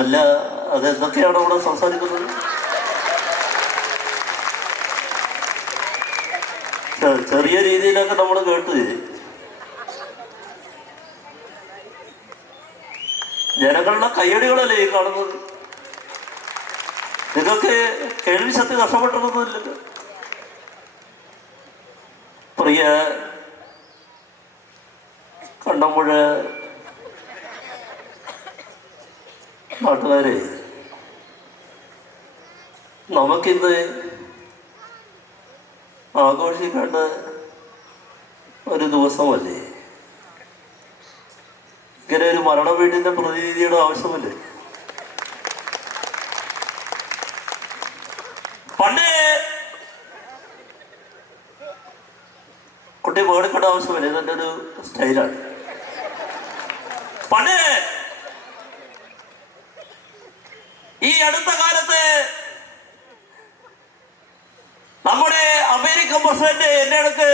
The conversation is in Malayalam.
അല്ല, അതെന്തൊക്കെയാണ് ഇവിടെ സംസാരിക്കുന്നത്? ചെറിയ രീതിയിലൊക്കെ നമ്മൾ കേട്ടു. ജനങ്ങളുടെ കയ്യടികളല്ലേ ഈ കാണുന്നത്? നിങ്ങൾക്ക് കേൾവി ശക്തി നഷ്ടപ്പെട്ടതൊന്നുമില്ലല്ലോ. പ്രിയ കണ്ടമ്പുഴ നാട്ടുകാരെ, നമുക്കിന്ന് ആഘോഷിക്കേണ്ട ഒരു ദിവസമല്ലേ? ഇങ്ങനെ ഒരു മരണ വീടിന്റെ പ്രതിനിധിയുടെ ആവശ്യമല്ലേ? പണ്ട് കുട്ടി പേടിക്കേണ്ട ആവശ്യമില്ല, ഇതെൻ്റെ ഒരു സ്റ്റൈലാണ്. പണ്ട് ഈ അടുത്ത കാലത്ത് നമ്മുടെ അമേരിക്കൻ പ്രസിഡന്റ് എന്റെ അടുക്ക്